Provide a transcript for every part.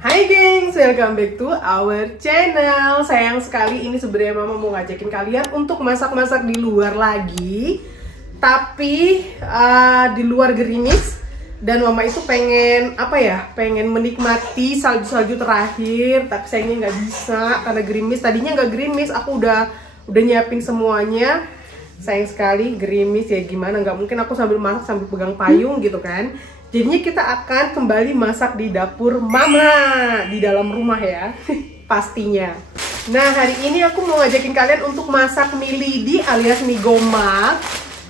Hai gengs, welcome back to our channel. Sayang sekali ini sebenarnya mama mau ngajakin kalian untuk masak-masak di luar lagi. Tapi di luar gerimis. Dan mama itu pengen, pengen menikmati salju-salju terakhir. Tapi sayangnya nggak bisa karena gerimis. Tadinya nggak gerimis, aku udah nyiapin semuanya. Sayang sekali gerimis ya, gimana, nggak mungkin aku sambil masak sambil pegang payung gitu kan. Jadinya kita akan kembali masak di dapur mama di dalam rumah ya. Pastinya. Nah, hari ini aku mau ngajakin kalian untuk masak mie lidi alias mie gomak.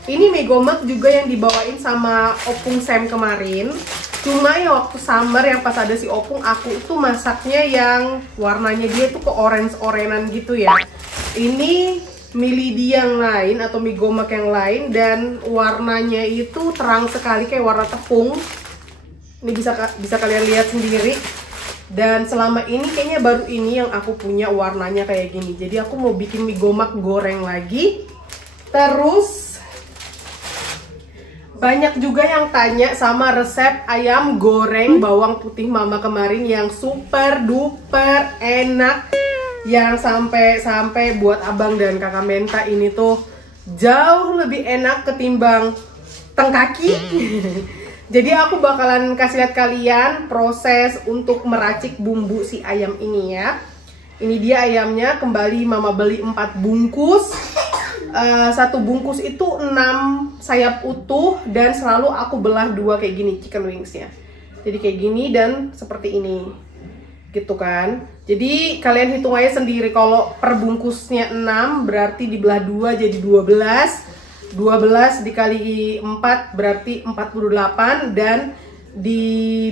Ini mie gomak juga yang dibawain sama Opung Sam kemarin. Cuma ya waktu summer yang pas ada si Opung, aku itu masaknya yang warnanya dia tuh ke orange-orangean gitu ya. Ini mie lidi yang lain atau mie gomak yang lain dan warnanya itu terang sekali kayak warna tepung. Ini bisa kalian lihat sendiri. Dan selama ini kayaknya baru ini yang aku punya warnanya kayak gini. Jadi aku mau bikin mie gomak goreng lagi. Terus banyak juga yang tanya sama resep ayam goreng bawang putih mama kemarin yang super duper enak. Yang sampai buat abang dan kakak Menta ini tuh jauh lebih enak ketimbang tengkaki. Jadi aku bakalan kasih lihat kalian proses untuk meracik bumbu si ayam ini ya. Ini dia ayamnya, kembali mama beli 4 bungkus. Satu bungkus itu 6 sayap utuh dan selalu aku belah 2 kayak gini chicken wingsnya. Jadi kayak gini dan seperti ini. Gitu kan. Jadi kalian hitung aja sendiri, kalau per bungkusnya 6 berarti dibelah 2 jadi 12. 12 dikali 4 berarti 48. Dan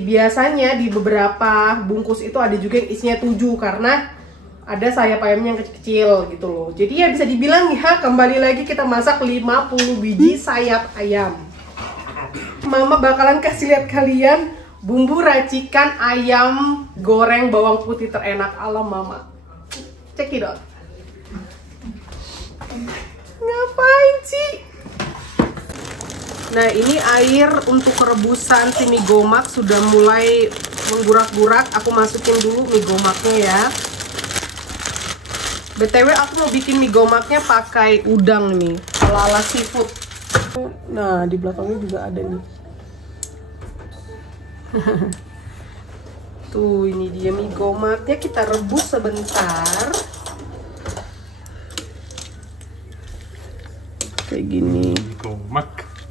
biasanya di beberapa bungkus itu ada juga yang isinya 7 karena ada sayap ayamnya yang kecil-kecil gitu loh. Jadi ya bisa dibilang ya, kembali lagi kita masak 50 biji sayap ayam. Mama bakalan kasih lihat kalian bumbu racikan ayam goreng bawang putih terenak ala mama. Cekidot. Ngapain sih? Nah, ini air untuk rebusan si mie gomak sudah mulai menggurak-gurak. Aku masukin dulu mie gomaknya ya. BTW aku mau bikin mie gomaknya pakai udang nih, ala-ala seafood. Nah, di belakangnya juga ada nih. Tuh, ini dia mie gomaknya, kita rebus sebentar. Kayak gini.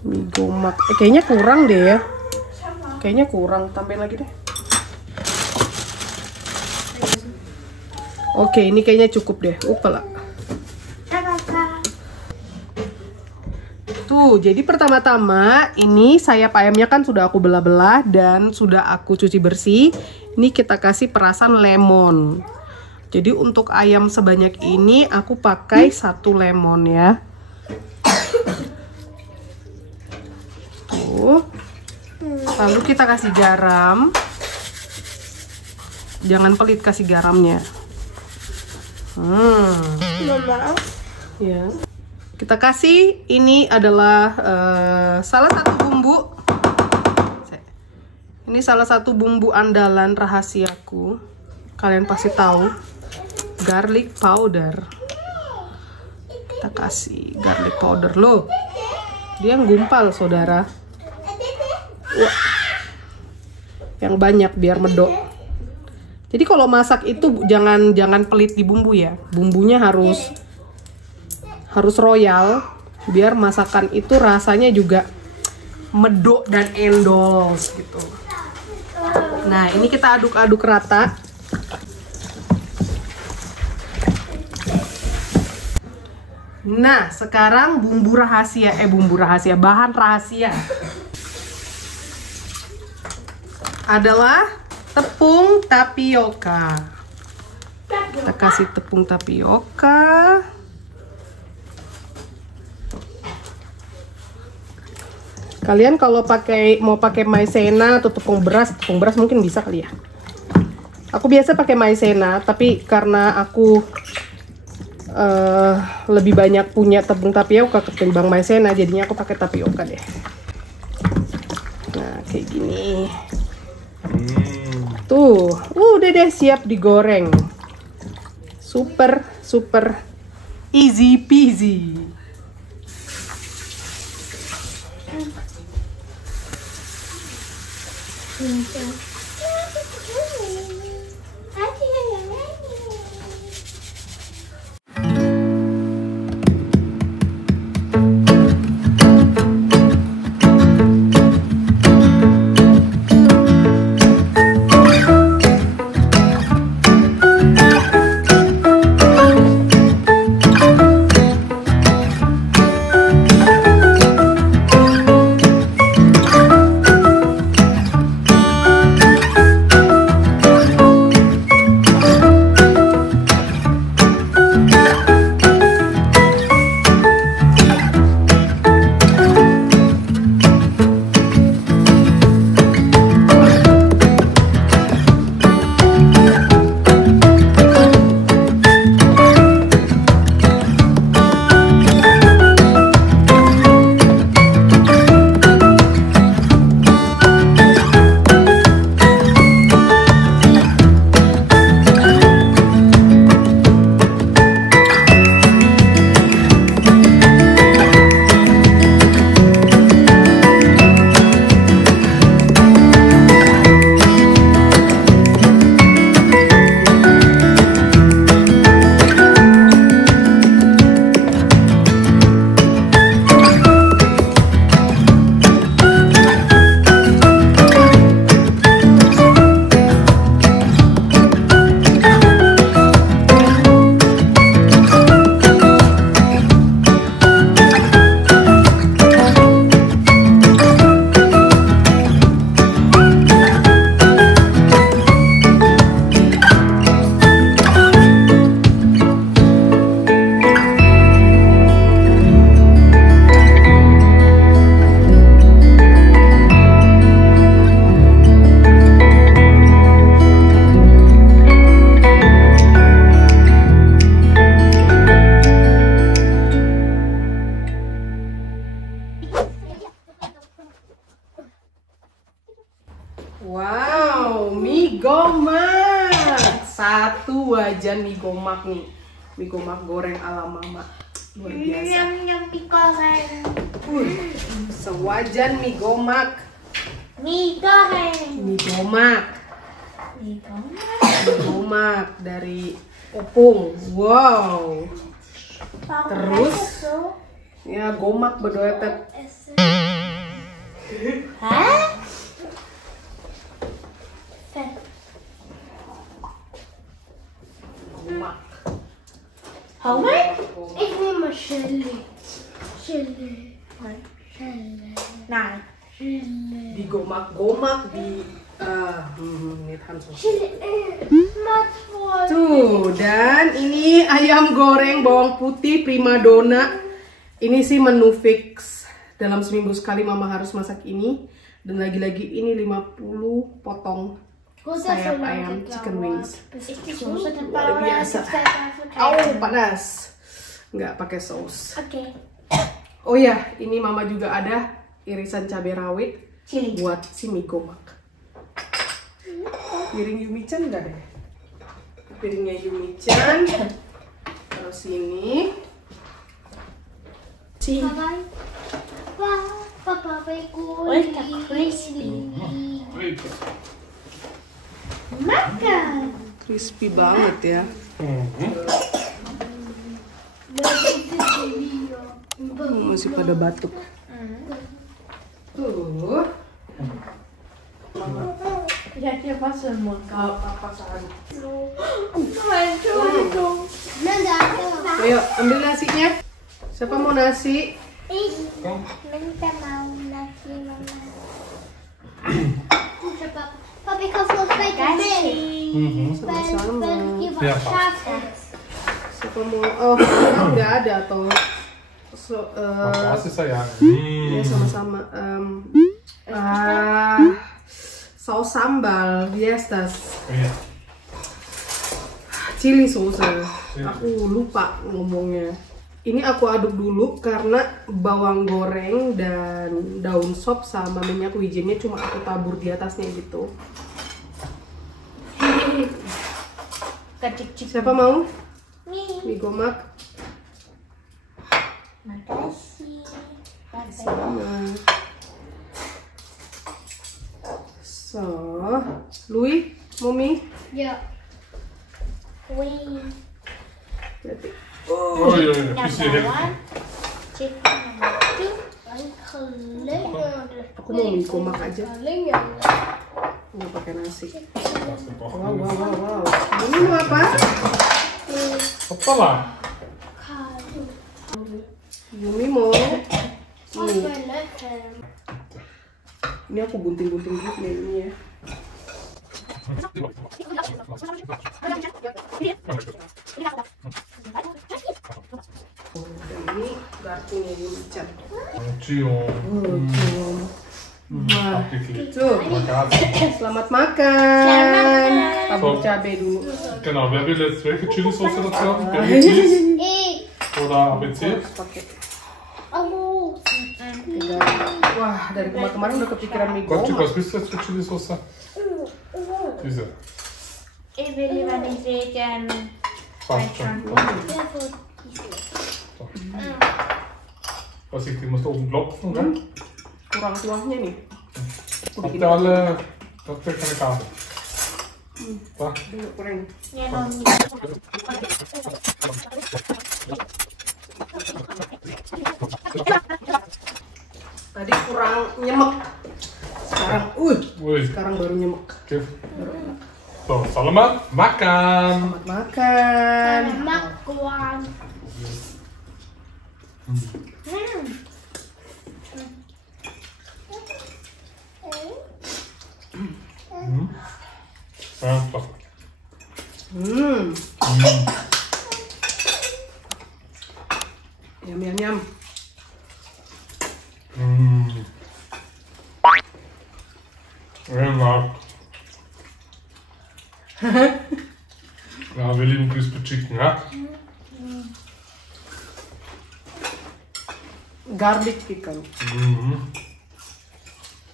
Mie gomak. Kayaknya kurang deh ya. Kayaknya kurang, tambahin lagi deh. Oke, ini kayaknya cukup deh. Upala. Tuh, jadi pertama-tama ini sayap ayamnya kan sudah aku belah-belah dan sudah aku cuci bersih. Ini kita kasih perasan lemon. Jadi untuk ayam sebanyak ini aku pakai 1 lemon ya. Tuh. Lalu kita kasih garam. Jangan pelit kasih garamnya. Ya. Kita kasih, ini adalah salah satu bumbu. Ini salah satu bumbu andalan rahasiaku. Kalian pasti tahu. Garlic powder. Kita kasih garlic powder loh. Dia gumpal, saudara. Wah. Yang banyak biar medok. Jadi kalau masak itu jangan pelit di bumbu ya. Bumbunya harus royal biar masakan itu rasanya juga medok dan endol gitu. Nah, ini kita aduk-aduk rata. Nah, sekarang bahan rahasia adalah tepung tapioka. Kita kasih tepung tapioka. Kalian kalau mau pakai maizena atau tepung beras mungkin bisa kali ya. Aku biasa pakai maizena, tapi karena aku lebih banyak punya tepung tapioka ketimbang maizena, jadinya aku pakai tapioka deh. Nah, kayak gini. Udah deh siap digoreng. Super easy peasy. Wow, mie gomak. 1 wajan mie gomak nih. Mie gomak goreng ala mama. Luar biasa. Mie goreng. Sewajan mie gomak. Mie goreng. Mie gomak. Mie goreng. Mie gomak dari Opung. Wow. Terus ya gomak berdoetet. Hah? Gomak. Homer? Ik neem maar chili. Nee. Di gomak-gomak di ini Hanso. Chili. Tuh, dan ini ayam goreng bawang putih primadona. Ini sih menu fix. Dalam seminggu sekali mama harus masak ini. Dan lagi-lagi ini 50 potong sayap ayam chicken wings. Luar biasa. Panas. Nggak pakai saus. Oke. Oh ya, ini mama juga ada irisan cabai rawit Chili. buat si mie gomak. Piring Yumi-chan nggak deh? Piringnya Yumi-chan. Terus ini. Papa, crispy. Makan. Crispy banget ya. Masih pada batuk. Tuh. Jadi apa semua? Apa sehari? Ayo. Ayo, ambil nasinya. Siapa mau nasi? Minta mau nasi mama. Papi kan få spaghetti. Sama-sama. Siapa? Siapa mau? Oh, nggak ada atau Makasih sayang. ya sama-sama. Saus sambal, biastas. Iya. Chili sauce. Aku lupa ngomongnya. Ini aku aduk dulu karena bawang goreng dan daun sop sama minyak wijennya cuma aku tabur di atasnya gitu. Kecik-cik. Siapa mau? Nih. Mie gomak. Makasih. Sama. So, Lui, Mumi. Ya. Wih. Berarti. Oh iya, iya. Bisa ya. Aku mau mie gomak aja. Nggak pakai nasi. Wow, wow, wow, wow. Ini mau apa? Apa lah? Mumi mau. Ini aku gunting-gunting gitu nih ini ya. Oh, dan ini garpunya yang dicat. Cium. Wah, Abgeklebt. tuh. Selamat makan. Tabur cabai dulu. Genau, wer will jetzt welche Chili-Soße dazu haben? Berlin oder ABC? Pakai. Aduh. Wah, dari kemarin udah kepikiran mie Gotchi, gomak. was willst du jetzt für Chili-Soße? Diese. Ich will lieber nicht wegen. Passt schon. Vorsicht, die musst du oben klopfen, ne? Kurang tuahnya nih. Habt ihr alle, habt ihr keine Gabel? Da. Dulu kurang. Ya, non. Tadi kurang nyemek. Sekarang, Ui, sekarang baru nyemek. okay. So, sollen wir makan? Selamat makan. Makuan. Mantap. Yum, yum, yum. Enak. Ja, wir lieben Crispy Chicken, ja? Garlic chicken.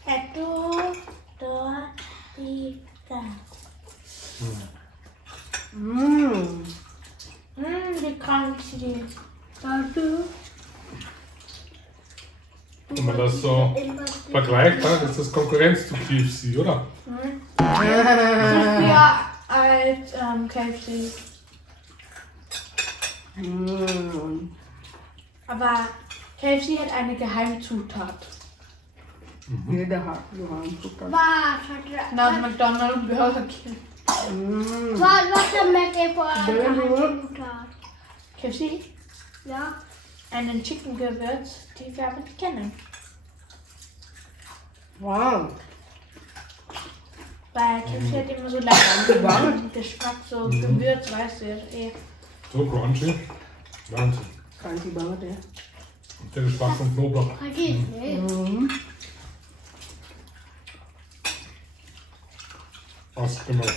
Satu, dua, tiga. Die crunchy. Satu. Wenn man das so vergleicht, dann ist das Konkurrenz zu KFC, oder? Ja, als KFC. Aber KFC hat eine Geheimzutat. Beda Johan suka. Nach McDonald's und Burger King. Was damit ihr vor Jangan dulu. KFC? Ja. Einen Chicken-Gewürz, die wir aber nicht kennen. Wow. Weil KFC hat immer so lecker Geschmack, so Gewürz, weißt du, eher. So crunchy. Wahnsinn. Crunchy banget ya. Der Geschmack von Knoblauch. Passt genau.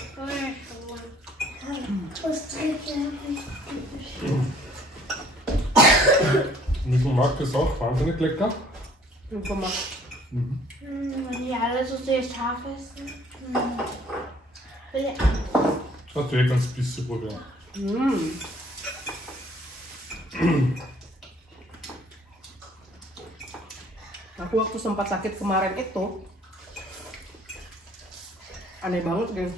Mit dem Mark ist auch wahnsinnig lecker. Mie gomak. Wenn die alle so sehr scharf essen. Will ich Hast du eh ganz bisschen probieren. Aku waktu sempat sakit kemarin itu aneh banget geng.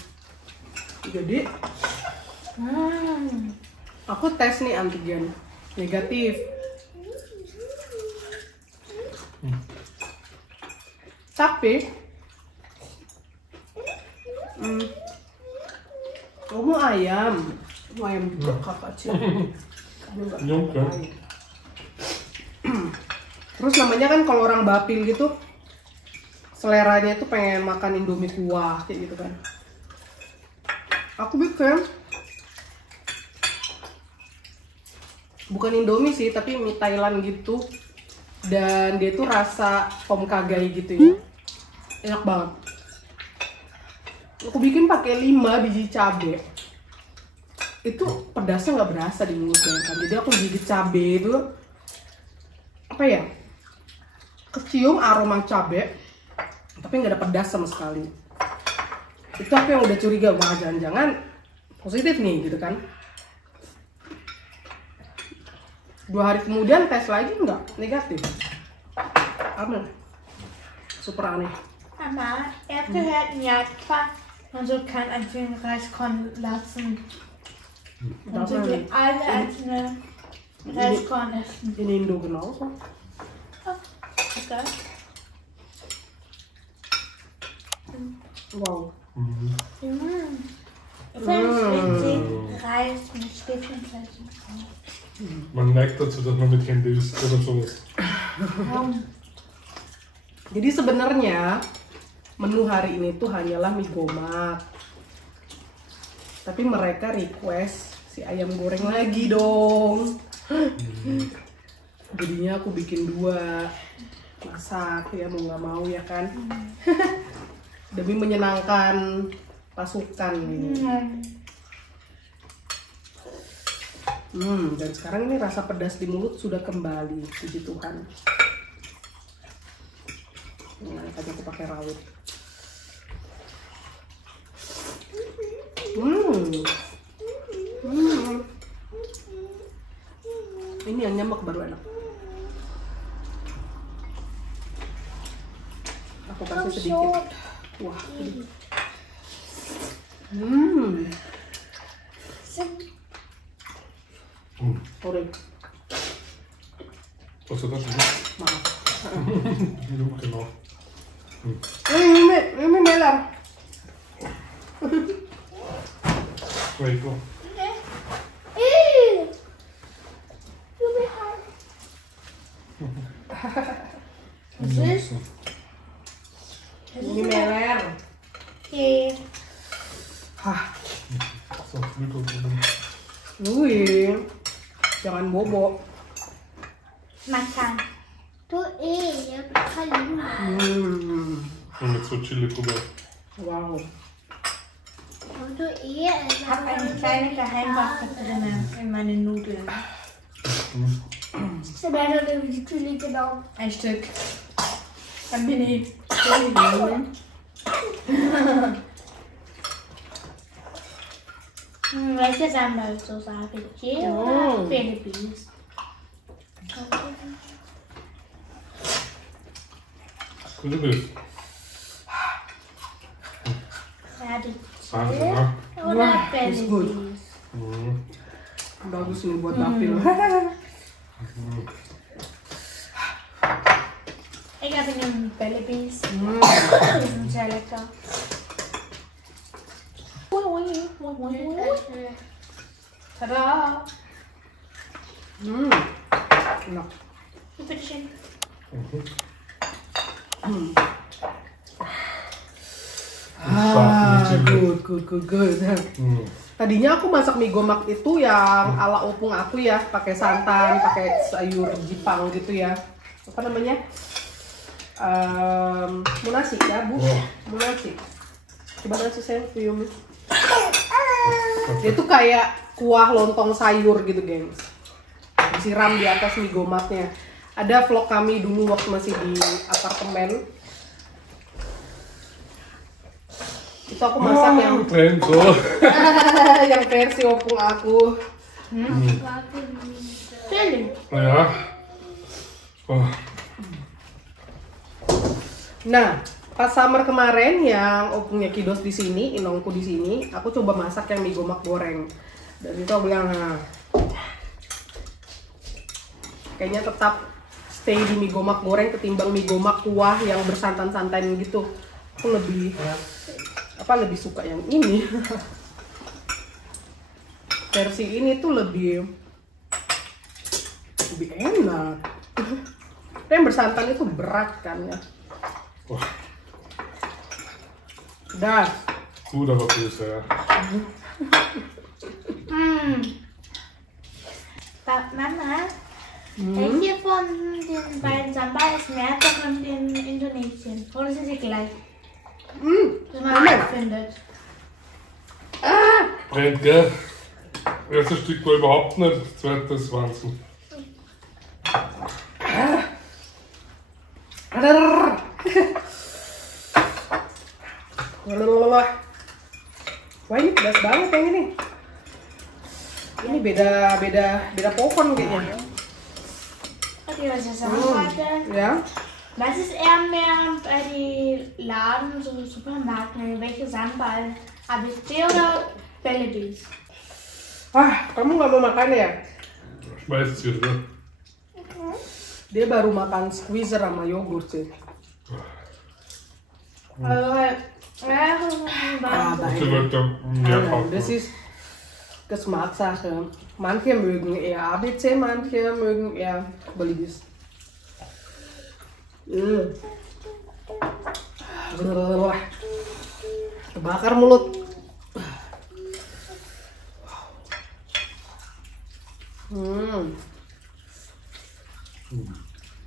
Jadi aku tes nih antigen negatif. Tapi aku mau ayam juga kakak kecil. Kamu nggak Nyongkel. ayam. Terus namanya kan kalau orang bapil gitu seleranya tuh pengen makan Indomie kuah kayak gitu kan. Aku bikin bukan Indomie sih tapi mie Thailand gitu dan dia tuh rasa tom kha gai gitu ya. Enak banget. Aku bikin pakai 5 biji cabe. Itu pedasnya nggak berasa di mulut kan. Jadi aku gigit cabe itu apa ya? Kecium aroma cabe tapi nggak ada pedas sama sekali. Itu aku yang udah curiga, wah jangan-jangan positif nih gitu kan. 2 hari kemudian tes lagi enggak, negatif. Aman. Super aneh. Mama, ich habe gehört, in Japan man so kann einzelnen Reiskorn lassen. Und so die alle einzelne Reiskorn essen. In Indo genauso. Okay. Wow. Ich finde es witzig, Reis mit Stäbchenfleisch. Man neigt dazu, dass man mit Händen isst oder sowas. Jadi sebenarnya menu hari ini tuh hanyalah mie gomak. Tapi mereka request si ayam goreng lagi dong. Jadinya aku bikin 2 masak ya, mau nggak mau ya kan. Demi menyenangkan pasukan ini. Dan sekarang ini rasa pedas di mulut sudah kembali, puji Tuhan. Nah, tadi aku pakai rawit. Ini yang nyemek baru enak. Aku kasih sedikit. Wah. Sorry. Was ist das? Maaf. Genau. Ini melar. Wait, go. Ini meler. Hah. So, Flügel drin. Wih. Jangan bobo. Makan. Du jag kan lima. Und mit so Chili-Pulver. Wow. Och du Ich habe eine kleine Geheimwaffe drin in meinen Nudeln. så där det lite likadant. Ein Stück. Ein Mini. Welche Sambalsoße habe ich hier oder Philippines? Philippines. Tradition Ja. oder ist gut. Philippines? Bagus nih buat dapil. Ich habe einen Philippines. Die sind sehr lecker. Tada! Enak. Bitteschön. Good. Tadinya aku masak mie gomak itu yang ala opung aku ya, pakai santan, pakai sayur Jepang gitu ya. Apa namanya? Munasi ya, Bu. Munasi. Coba nasi saya cium. Dia tuh kayak kuah lontong sayur gitu, gengs. Disiram di atas mie gomaknya. Ada vlog kami dulu waktu masih di apartemen. Itu aku masak yang Trend so. yang versi opung aku. Naja. Oh. Nah, pas summer kemarin yang opungnya Kidos di sini, inongku di sini, aku coba masak yang mie gomak goreng. Dan itu aku bilang, nah, kayaknya tetap stay di mie gomak goreng ketimbang mie gomak kuah yang bersantan-santan gitu. Aku lebih suka yang ini. Versi ini tuh lebih enak. Tapi yang bersantan itu berat kan ya. Wah. Udah. Gut, aber böse, ja. Mama, welche von den beiden Sambal ist mehr bekannt in Indonesien? Oder sind sie gleich? Dass man es findet. Brennt, gell? Erstes Stück war überhaupt nicht, das zweite ist Wahnsinn. yang ini. Ini beda pohon kayaknya. Okay, was ist das? Ya. Was ist eher mehr bei den Laden, so Supermärkten, welche Sandballen? ABC oder Bällebis? Ah, kamu nggak mau makan ya? Schmeiß es hier drin. Dia baru makan squeezer sama yogurt sih. Das ist Geschmackssache. Manche mögen eher ABC, manche mögen eher Bällebis. Kebakar mulut.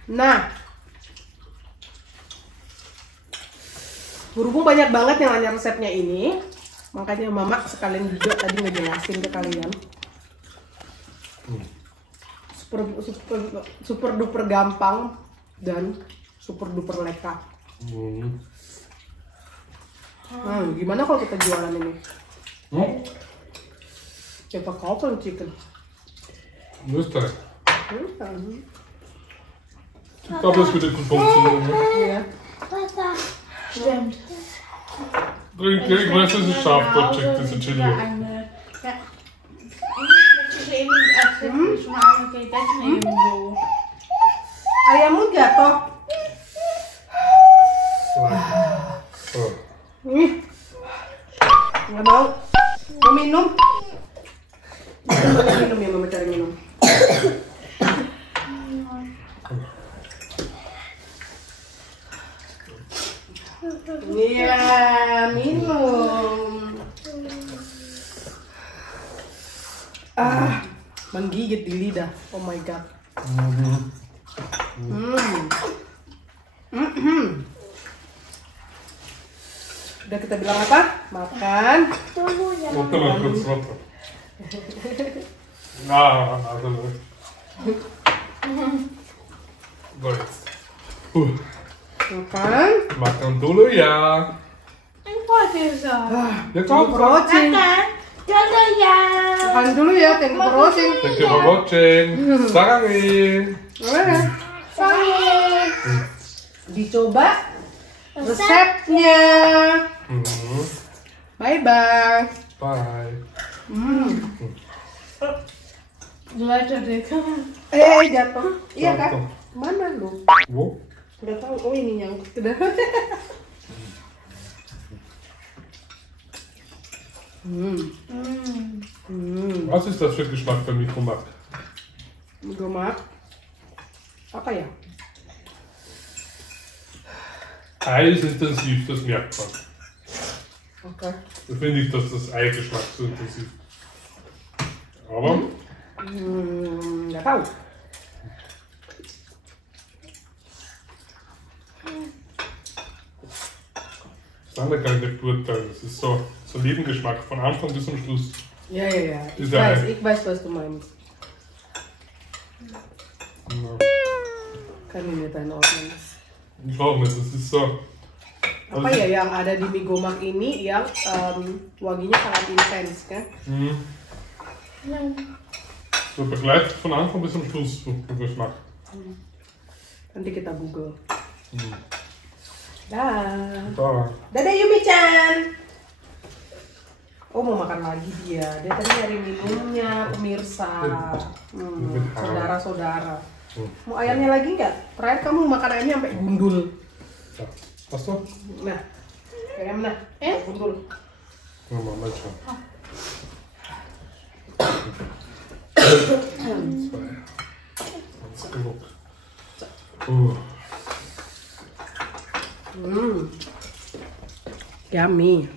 Nah, berhubung banyak banget yang nanya resepnya ini, makanya Mama sekalian juga tadi ngejelasin ke kalian. Super duper gampang dan super duper lekker. Gimana kalau kita jualan ini? Ya verkaufen chicken. Müsste. Ich glaube, das würde gut funktionieren. Ne? Ja. Wasser. Stimmt. Ich weiß, das ist scharf, dort checkt das Chili. Ja. Ich schon mal gegessen irgendwo. Ayammu jatuh. Nggak mau. Mau minum? Minum ya, Mama cari minum. Iya, minum. Menggigit di lidah. Oh my god. Udah kita bilang apa? Makan. Tunggu ya. Warte mal kurz, warte. Also läuft. So jetzt. Makan. Makan dulu ya. Ich wollte sagen. Ya komm, Watching. Dulu ya. Makan dulu ya, thank you for watching. Thank you for watching. Sarangi. Dicoba resepnya. Bye bye. Bye. Leute, Dick. Jatuh. Iya kan? Jatuh. Mana lu? Wo? Nggak tahu. Oh ini nyangkut udah. Was ist das für Geschmack für Mikromarkt? Mikromarkt. Apa ya? Eisintensiv, das merkt man. Oke. Da finde ich, dass das Eigeschmack so intensiv. Aber Nggak tahu. das andere kann ich nicht beurteilen. Das ist so Nebengeschmack von Anfang bis zum Schluss. Ya. Dieser Ich weiß, was du meinst. Ja. Kan ini dein Ordnung. Ich auch nicht, das ist so. Apa ya yang ada di Migomak ini yang wanginya sangat intens kan? So begleitet von Anfang bis zum Schluss der Geschmack. Nanti kita Google. Dah. Da. Dadah Yumi-chan. Oh mau makan lagi dia. Dia tadi nyari minumnya pemirsa. Saudara-saudara. Mau ayamnya lagi nggak? Terakhir kamu makan ayamnya sampai gundul. Ja. Hast du? Nah, ayam nah. Gundul. Ja, mal schauen. Das ist genug. Yummy.